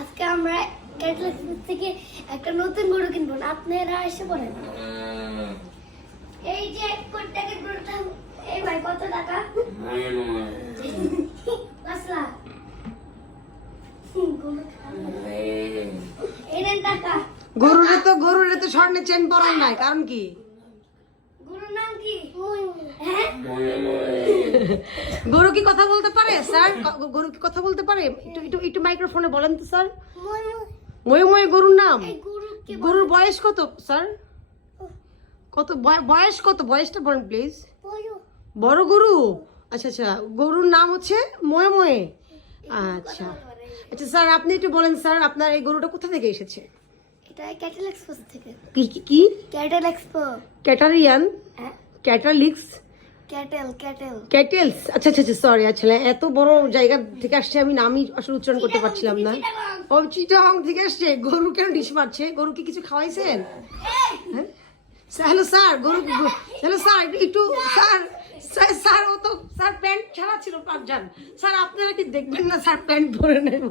আজকে আমরা থেকে একটা নতুন গরু কিনবো আপনারা এসে পড়েন। এই যে এক কোটি টাকার গরুটা এই ভাই কত টাকা? পাঁচ লাখ গরুরে তো গরুরে তো স্বর্ণের চেন পরান নাই কারণ কি? গরুর নাম কি? হ্যাঁ? গরু কি কথা বলতে পারে স্যার? গরু কি কথা বলতে পারে? একটু একটু একটু মাইক্রোফোনে বলেন তো স্যার। ময়ে ময়ে গরুর নাম? গরুর বয়স কত স্যার? কত বয়- বয়স কত? বয়সটা বলেন প্লিজ বড়। গরু? আচ্ছা আচ্ছা গরুর নাম হচ্ছে ময়ে ময়ে আচ্ছা। আচ্ছা স্যার আপনি একটু বলেন স্যার আপনার এই গরুটা কোথা থেকে এসেছে? এটা ক্যাটেল থেকে। কি কি কি? ক্যাটেল এক্সপো ক্যাটারিয়ান ক্যাটালিক্স ক্যাটেল ক্যাটেল ক্যাটেলস আচ্ছা আচ্ছা আচ্ছা সরি আচ্ছা এত বড় জায়গা থেকে আসছে আমি নামই আসলে উচ্চারণ করতে পারছিলাম না। ও চিটাং থেকে আসছে গরু কেন ডিশ মারছে? গরু কি কিছু খাওয়াইছেন? হ্যাঁ? হ্যালো স্যার গরু হ্যালো স্যার একটু স্যার স্যার স্যার ও তো স্যার প্যান্ট ছাড়া ছিল পাঁচজন। স্যার আপনারা কি দেখবেন না স্যার প্যান্ট পরে নেব?